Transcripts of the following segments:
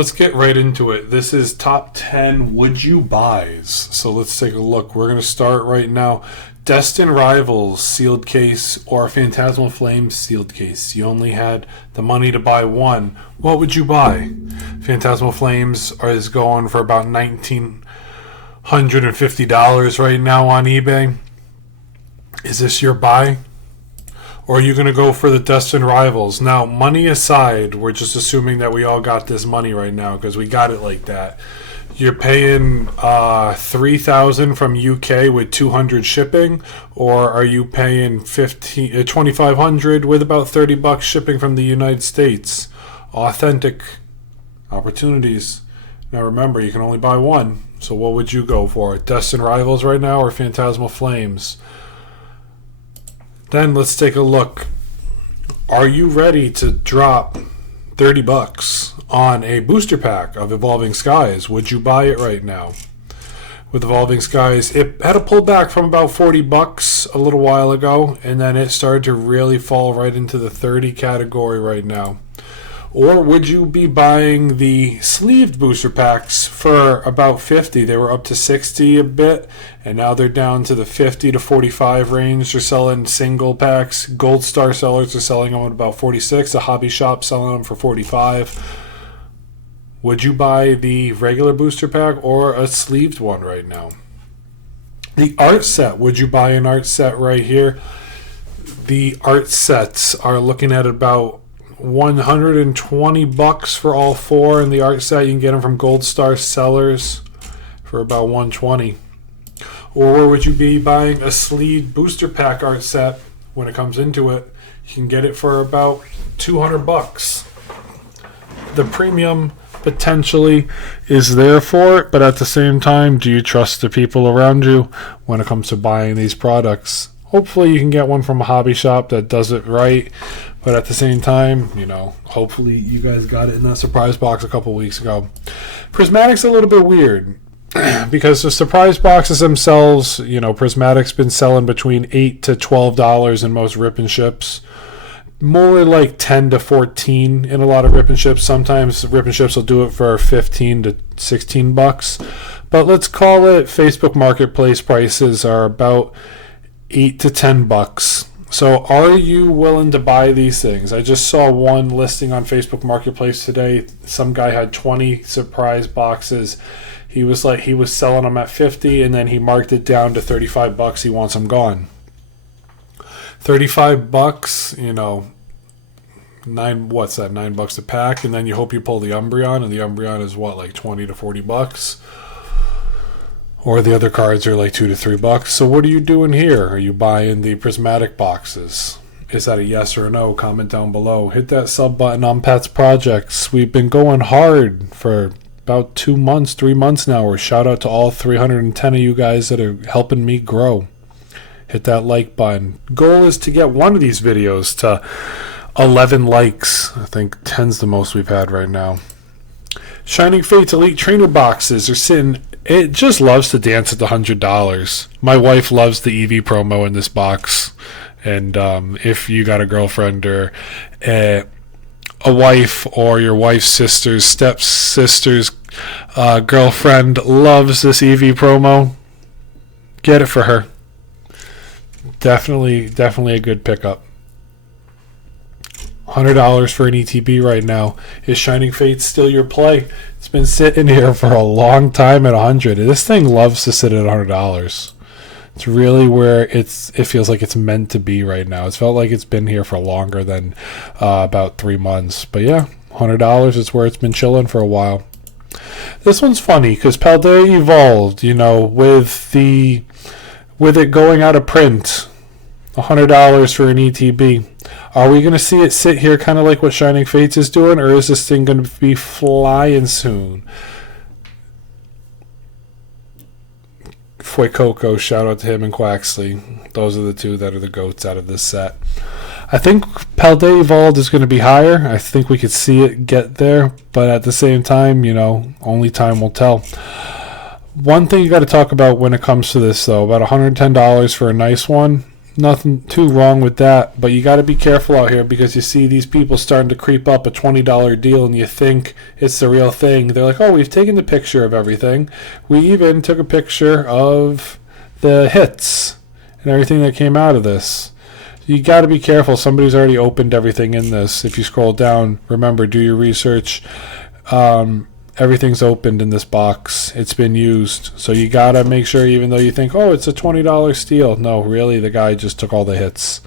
Let's get right into it. This is top 10 would you buys. So let's take a look. We're going to start right now. Destined Rivals sealed case or Phantasmal Flames sealed case. You only had the money to buy one. What would you buy? Phantasmal Flames is going for about $1,950 right now on eBay. Is this your buy? Or are you going to go for the Destined Rivals? Now, money aside, we're just assuming that we all got this money right now because we got it like that. You're paying $3,000 from UK with $200 shipping, or are you paying $2,500 with about $30 shipping from the United States? Authentic opportunities. Now remember, you can only buy one. So what would you go for? Destined Rivals right now or Phantasmal Flames? Then let's take a look. Are you ready to drop $30 on a booster pack of Evolving Skies? Would you buy it right now? With Evolving Skies, it had a pullback from about $40 a little while ago, and then it started to really fall right into the 30 category right now. Or would you be buying the sleeved booster packs for about $50? They were up to $60 a bit, and now they're down to the $50 to $45 range. They're selling single packs. Gold Star sellers are selling them at about $46. The hobby shop selling them for $45. Would you buy the regular booster pack or a sleeved one right now? The art set. Would you buy an art set right here? The art sets are looking at about $120 for all four, and the art set you can get them from Gold Star sellers for about $120. Or would you be buying a sleeve booster pack art set when it comes into it? You can get it for about $200. The premium potentially is there for it, but at the same time, do you trust the people around you when it comes to buying these products? Hopefully you can get one from a hobby shop that does it right. But at the same time, hopefully you guys got it in that surprise box a couple weeks ago. Prismatic's a little bit weird because the surprise boxes themselves, Prismatic's been selling between $8 to $12 in most rip and ships. More like 10 to 14 in a lot of rip and ships. Sometimes rip and ships will do it for 15 to $16. But let's call it Facebook Marketplace prices are about $8 to $10. So are you willing to buy these things? I just saw one listing on Facebook Marketplace today. Some guy had 20 surprise boxes. He was selling them at $50, and then he marked it down to $35. He wants them gone. $35, what's that? $9 a pack, and then you hope you pull the Umbreon, and the Umbreon is what, like $20 to $40? Or the other cards are like $2 to $3. So what are you doing here? Are you buying the prismatic boxes? Is that a yes or a no? Comment down below. Hit that sub button on Pat's Projects. We've been going hard for about 2 months, 3 months now. Or shout out to all 310 of you guys that are helping me grow. Hit that like button. Goal is to get one of these videos to 11 likes. I think 10's the most we've had right now. Shining Fates Elite Trainer boxes are sitting. It just loves to dance at the $100. My wife loves the EV promo in this box. And if you got a girlfriend or a wife or your wife's sister's stepsister's girlfriend loves this EV promo, get it for her. Definitely a good pickup. $100 for an ETB right now. Is Shining Fates still your play? It's been sitting here for a long time at $100. This thing loves to sit at $100. It's really where it feels like it's meant to be right now. It's felt like it's been here for longer than about 3 months. But yeah, $100 is where it's been chilling for a while. This one's funny because Paldea evolved, with it going out of print. $100 for an ETB. Are we going to see it sit here kind of like what Shining Fates is doing, or is this thing going to be flying soon? Fuecoco, shout out to him and Quaxley. Those are the two that are the goats out of this set. I think Paldea Evolved is going to be higher. I think we could see it get there, but at the same time, only time will tell. One thing you got to talk about when it comes to this, though, about $110 for a nice one. Nothing too wrong with that, but you got to be careful out here because you see these people starting to creep up a $20 deal and you think it's the real thing. They're like, oh, we've taken the picture of everything. We even took a picture of the hits and everything that came out of this. You got to be careful. Somebody's already opened everything in this. If you scroll down, remember, do your research. Everything's opened in this box. It's been used. So you got to make sure, even though you think, oh, it's a $20 steal. No, really, the guy just took all the hits.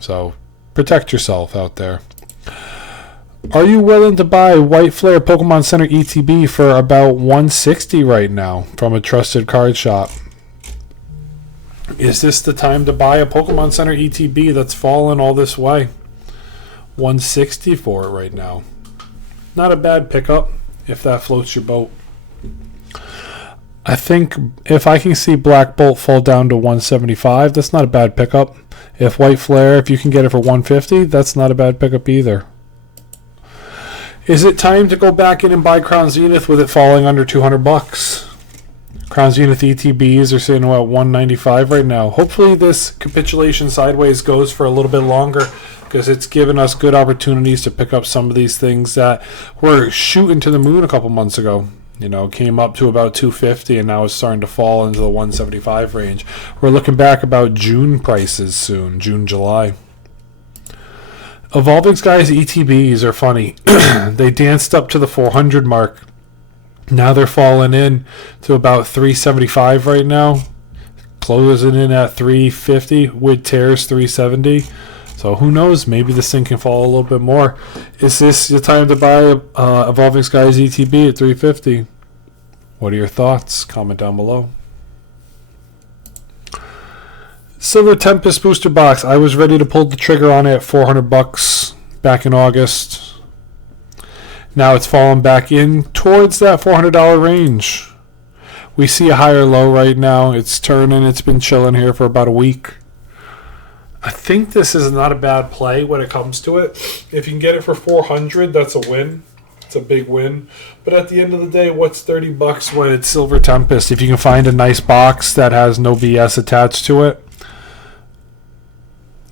So protect yourself out there. Are you willing to buy White Flare Pokemon Center ETB for about $160 right now from a trusted card shop? Is this the time to buy a Pokemon Center ETB that's fallen all this way? $160 for it right now. Not a bad pickup if that floats your boat. I think if I can see Black Bolt fall down to $175, that's not a bad pickup. If White Flare, if you can get it for $150, that's not a bad pickup either. Is it time to go back in and buy Crown Zenith with it falling under $200? Crown Zenith ETBs are sitting at $195 right now. Hopefully this capitulation sideways goes for a little bit longer, because it's given us good opportunities to pick up some of these things that were shooting to the moon a couple months ago. You know, came up to about $250 and now it's starting to fall into the $175 range. We're looking back about June prices soon, June, July. Evolving Skies ETBs are funny. They danced up to the 400 mark. Now they're falling in to about $375 right now. Closing in at $350 with tears $370. So who knows? Maybe this thing can fall a little bit more. Is this the time to buy Evolving Skies ETB at $350? What are your thoughts? Comment down below. Silver Tempest Booster Box. I was ready to pull the trigger on it at $400 back in August. Now it's fallen back in towards that $400 range. We see a higher low right now. It's turning. It's been chilling here for about a week. I think this is not a bad play when it comes to it. If you can get it for $400, that's a win. It's a big win. But at the end of the day, what's $30 when it's Silver Tempest? If you can find a nice box that has no BS attached to it,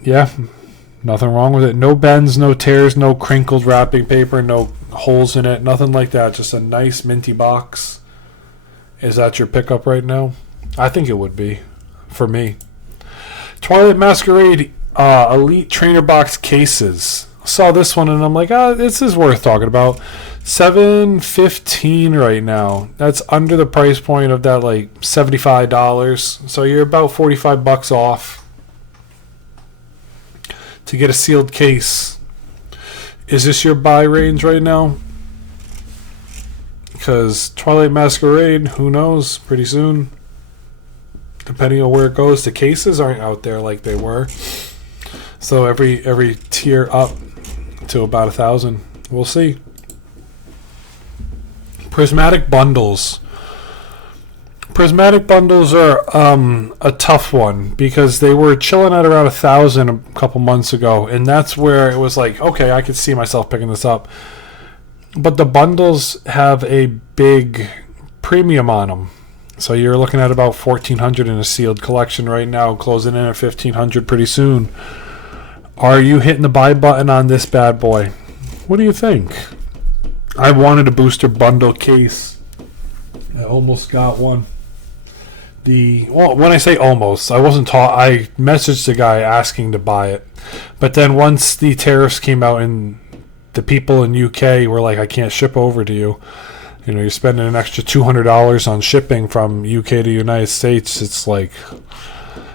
yeah, nothing wrong with it. No bends, no tears, no crinkled wrapping paper, no holes in it, nothing like that. Just a nice minty box. Is that your pickup right now? I think it would be, for me. Twilight Masquerade Elite Trainer Box cases. Saw this one and I'm like, this is worth talking about. $7.15 right now. That's under the price point of that, like $75. So you're about $45 off to get a sealed case. Is this your buy range right now? Because Twilight Masquerade, who knows, pretty soon. Depending on where it goes, the cases aren't out there like they were. So every tier up to about 1,000. We'll see. Prismatic bundles. Prismatic bundles are a tough one because they were chilling at around 1,000 a couple months ago, and that's where it was like, okay, I could see myself picking this up. But the bundles have a big premium on them. So you're looking at about $1,400 in a sealed collection right now, closing in at $1,500 pretty soon. Are you hitting the buy button on this bad boy? What do you think? I wanted a booster bundle case. I almost got one. When I say almost, I wasn't taught. I messaged the guy asking to buy it, but then once the tariffs came out and the people in UK were like, "I can't ship over to you." You know, you're spending an extra $200 on shipping from UK to United States. It's like,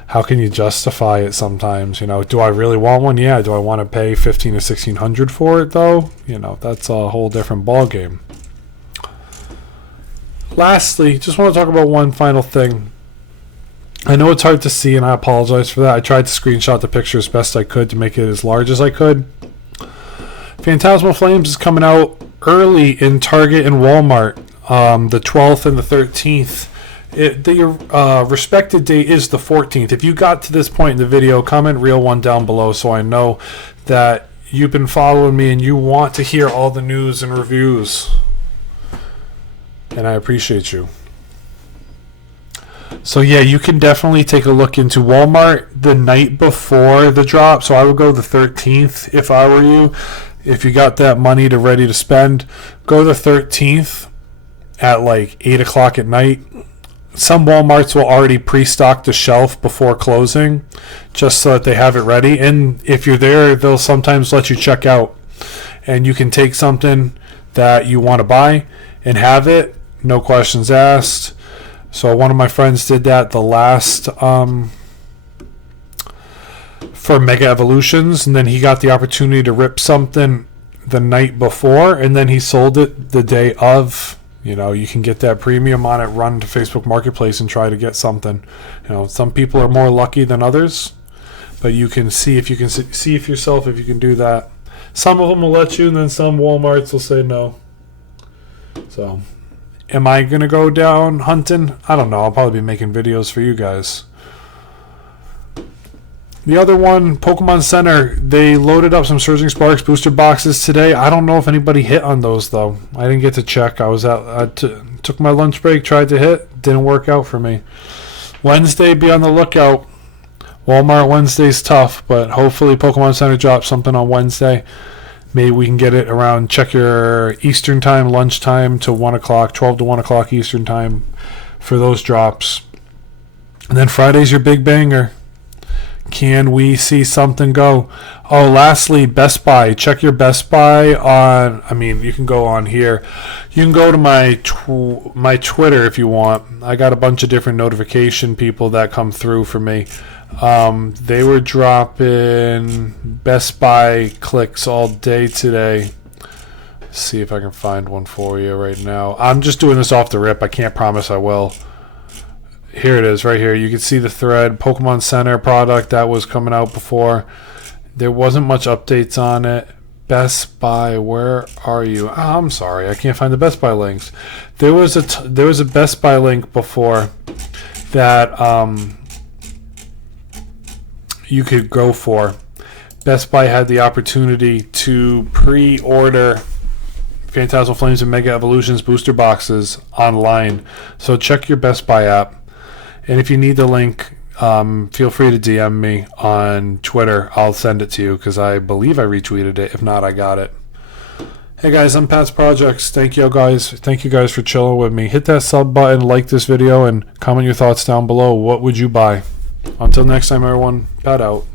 how can you justify it sometimes? You know, do I really want one? Yeah. Do I want to pay $1,500 to $1,600 for it though? You know, that's a whole different ball game. Lastly, just want to talk about one final thing. I know it's hard to see, and I apologize for that. I tried to screenshot the picture as best I could to make it as large as I could. Phantasmal Flames is coming out early in Target and Walmart, the 12th and the 13th. The respected date is the 14th. If you got to this point in the video, comment real one down below so I know that you've been following me and you want to hear all the news and reviews. And I appreciate you. So yeah, you can definitely take a look into Walmart the night before the drop. So I would go the 13th if I were you. If you got that money ready to spend, go the 13th at like 8 o'clock at night. Some Walmarts will already pre-stock the shelf before closing just so that they have it ready. And if you're there, they'll sometimes let you check out. And you can take something that you want to buy and have it, no questions asked. So one of my friends did that the last for Mega Evolutions, and then he got the opportunity to rip something the night before, and then he sold it the day of. You know, you can get that premium on it, run to Facebook Marketplace and try to get something. You know, some people are more lucky than others, but you can see if you can see if yourself if you can do that. Some of them will let you, and then some Walmarts will say no. So, am I going to go down hunting? I don't know. I'll probably be making videos for you guys. The other one, Pokemon Center, they loaded up some Surging Sparks booster boxes today. I don't know if anybody hit on those, though. I didn't get to check. I was out. Took my lunch break, tried to hit. Didn't work out for me. Wednesday, be on the lookout. Walmart Wednesday's tough, but hopefully Pokemon Center drops something on Wednesday. Maybe we can get it around, check your Eastern time, lunchtime to 1 o'clock, 12 to 1 o'clock Eastern time for those drops. And then Friday's your big banger. Can we see something go? Oh, lastly, Best Buy. Check your Best Buy on, I mean, you can go on here. You can go to my Twitter if you want. I got a bunch of different notification people that come through for me. They were dropping Best Buy clicks all day today. Let's see if I can find one for you right now. I'm just doing this off the rip. I can't promise I will. Here it is right here. You can see the thread. Pokemon Center product that was coming out before. There wasn't much updates on it. Best Buy, where are you? Oh, I'm sorry. I can't find the Best Buy links. There was a Best Buy link before that you could go for. Best Buy had the opportunity to pre-order Phantasmal Flames and Mega Evolutions booster boxes online. So check your Best Buy app. And if you need the link, feel free to DM me on Twitter. I'll send it to you because I believe I retweeted it. If not, I got it. Hey guys, I'm Pat's Projects. Thank you guys for chilling with me. Hit that sub button, like this video, and comment your thoughts down below. What would you buy? Until next time, everyone, Pat out.